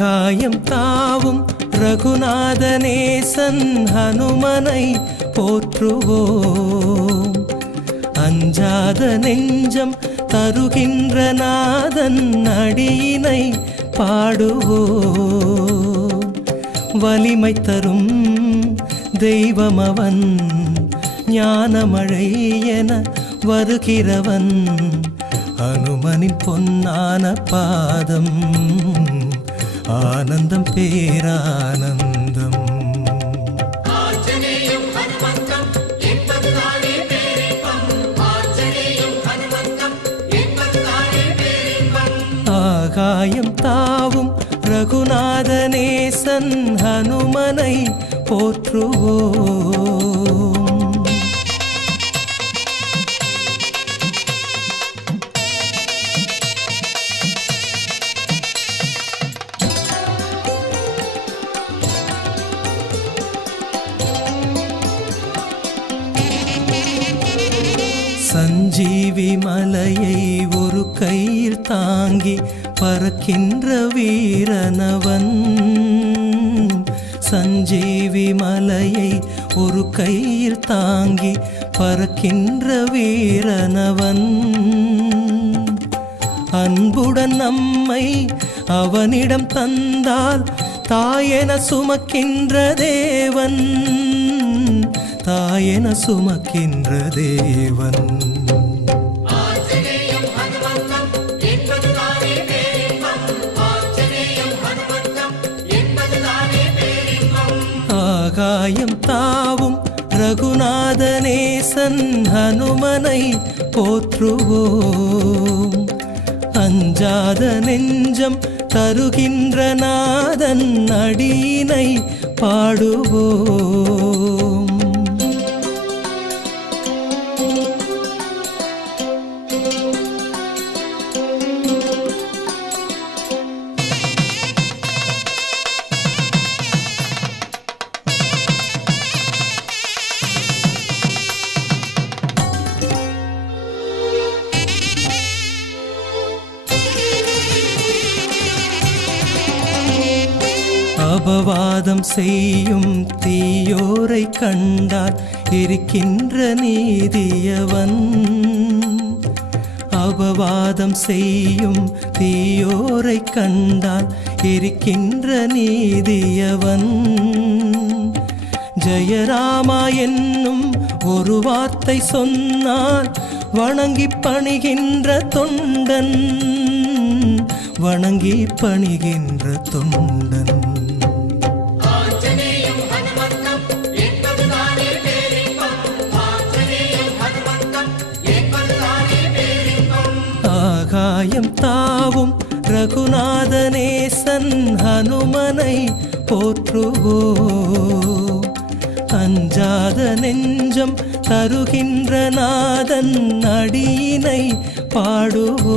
ஆகாயம் தாவும் ரகுநாதநேசன் ஹனுமனை போற்றுவோம். அஞ்சாத நெஞ்சம் தருகின்ற நாதன் அடியினை பாடுவோம். வலிமை தரும் தெய்வமவன், ஞானமழை என வருகிறவன். அனுமனின் பொன்னான பாதம், ஆனந்தம் பேரானந்தம். ஆகாயம் தாவும் ரகுநாதநேசன் ஹனுமனை போற்றுவோம். சஞ்சீவி மலையை ஒரு கையில் தாங்கி பறக்கின்ற வீரனவன். சஞ்சீவி மலையை ஒரு கையில் தாங்கி பறக்கின்ற வீரனவன். அன்புடன் நம்மை அவனிடம் தந்தால் தாயென சுமக்கின்ற தேவன், தாயென சுமக்கின்ற தேவன். ஆகாயம் தாவும் ரகுநாதநேசன் ஹனுமனை போற்றுவோம். அஞ்சாத நெஞ்சம் தருகின்ற நாதன் அடியினை பாடுவோம். அபவாதம் செய்யும் தீயோரை கண்டால் இருக்கின்ற நீதியவன். அபவாதம் செய்யும் தீயோரை கண்டால் இருக்கின்ற நீதியவன். ஜெயராமா என்னும் ஒரு வார்த்தை சொன்னால் வணங்கி பணிகின்ற தொண்டன், வணங்கி பணிகின்ற தொண்டன். ஆகாயம் தாவும் ரகுநாதநேசன் ஹனுமனை போற்றுவோம். அஞ்சாத நெஞ்சம் தருகின்ற நாதன் அடியினை பாடுவோம்.